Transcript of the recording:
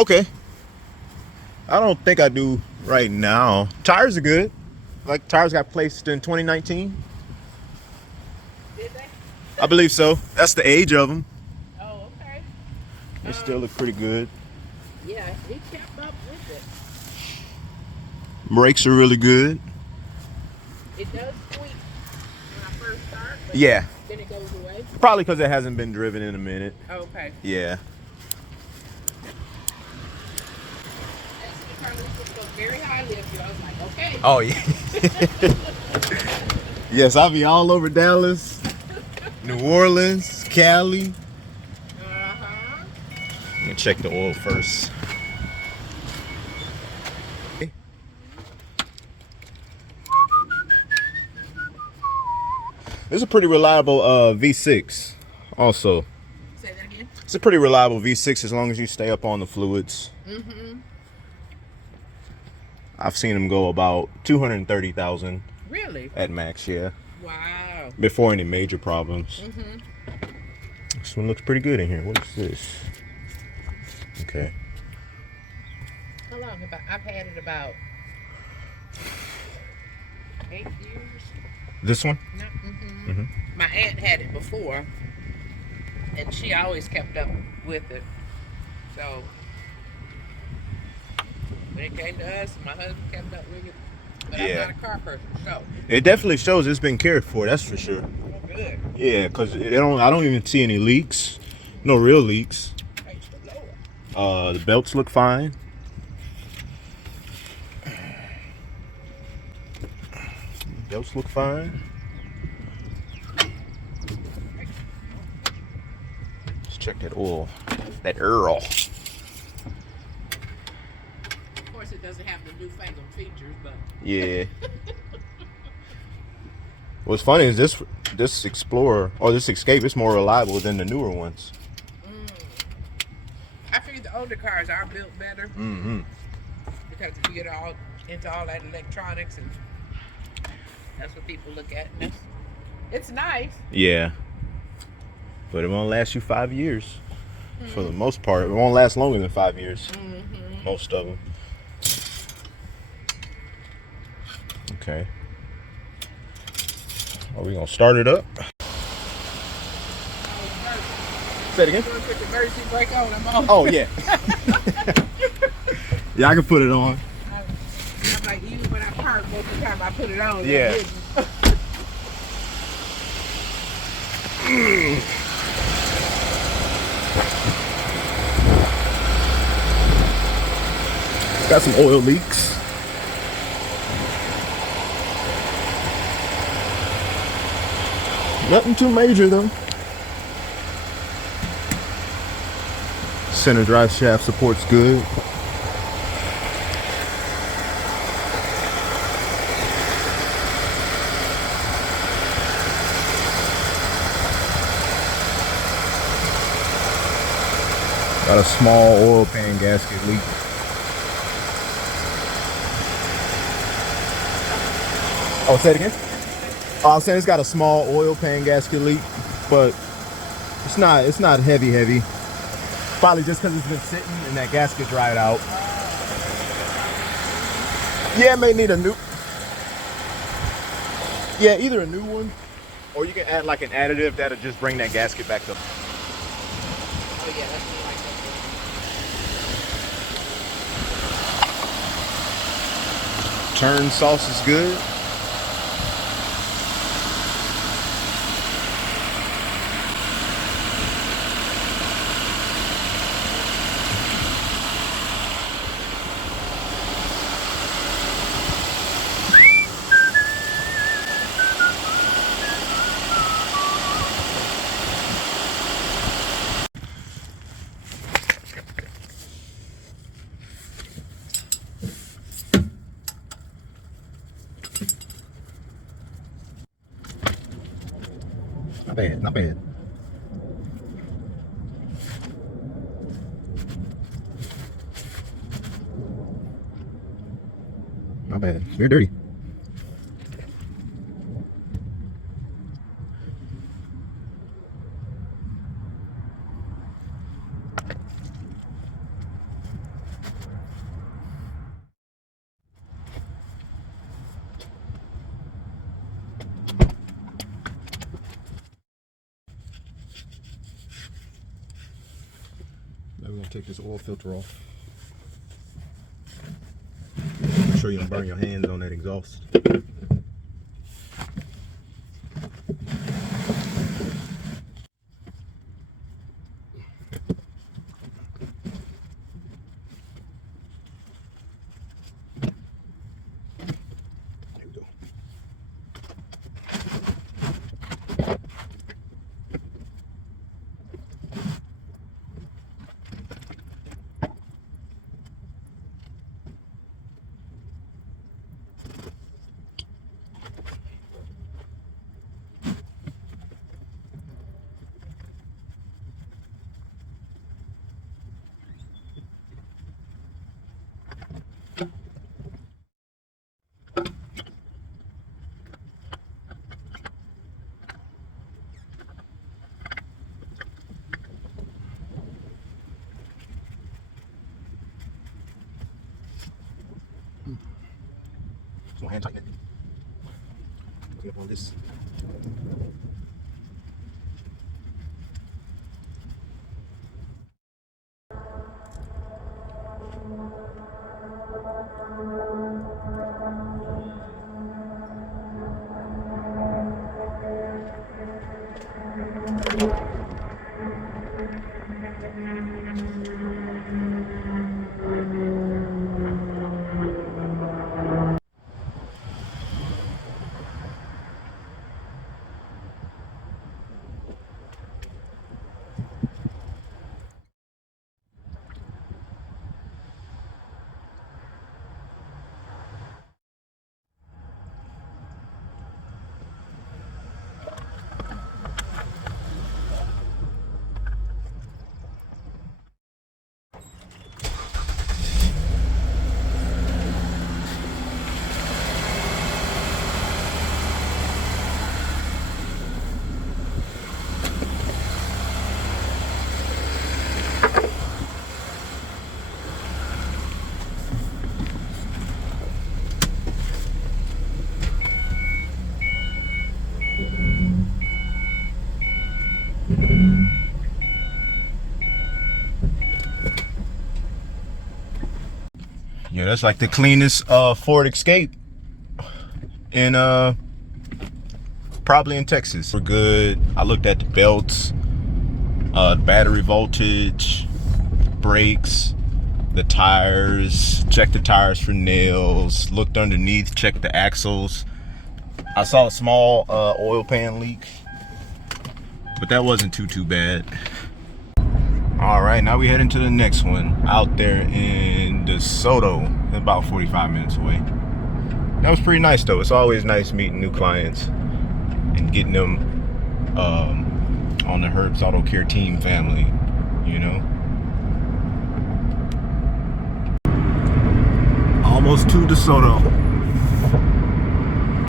Okay. I don't think I do right now. Tires are good. Like tires got placed in 2019. Did they? I believe so. That's the age of them. Oh, okay. They still look pretty good. Yeah, he kept up with it. Brakes are really good. It does squeak when I first start, but Yeah. then it goes away. Probably because it hasn't been driven in a minute. Okay. Yeah. That's the car spoke very highly of you. I was like, okay. Oh yeah. Yes, I'll be all over Dallas, New Orleans, Cali. Uh-huh. Let me check the oil first. This is a pretty reliable V6 also. Say that again. It's a pretty reliable V6 as long as you stay up on the fluids. Mm-hmm. I've seen them go about 230,000 Really? at max, yeah. Wow. Before any major problems. Mm-hmm. This one looks pretty good in here. What is this? Okay. How long have I've had it about 8 years. This one? No, mm-hmm. Mm-hmm. My aunt had it before, and she always kept up with it. So when it came to us, my husband kept up with it. But Yeah. I'm not a car person, so It definitely shows it's been cared for, that's for sure. good. Yeah, because I don't even see any leaks. No real leaks. Praise the Lord. The belts look fine. Belts look fine. Let's check that oil. That Earl. Of course, it doesn't have the newfangled features, but Yeah. What's funny is this Explorer or this Escape is more reliable than the newer ones. I figure the older cars are built better Mm-hmm. because if you get all into all that electronics, and that's what people look at. And it's nice. Yeah. But it won't last you 5 years. For the most part, it won't last longer than 5 years. Mm-hmm. Most of them. Okay. Are we gonna start it up? Say it again. You want to put the emergency brake on? I'm on. Oh yeah. Yeah, I can put it on. I'm like, even when I park, most of the time I put it on. Yeah. Got some oil leaks. Nothing too major though. Center drive shaft support's good. Got a small oil pan gasket leak. Oh, say it again? Oh, I'm saying it's got a small oil pan gasket leak, but it's not heavy. Probably just because it's been sitting and that gasket dried out. Yeah, it may need a new. Yeah, either a new one, or you can add like an additive that'll just bring that gasket back up. Oh yeah, that's what I like. Turn sauce is good. Not bad, not bad. Not bad. It's very dirty. Take this oil filter off. Make sure you don't burn your hands on that exhaust. So hand tighten it. Clean up on this. Yeah, that's like the cleanest Ford Escape in probably in Texas. We're good. I looked at the belts, battery voltage, brakes, the tires, checked the tires for nails, looked underneath, checked the axles. I saw a small oil pan leak, but that wasn't too bad. All right, now we head into the next one out there in DeSoto, about 45 minutes away. That was pretty nice though. It's always nice meeting new clients and getting them on the Herb's Auto Care team family, you know. Almost to DeSoto.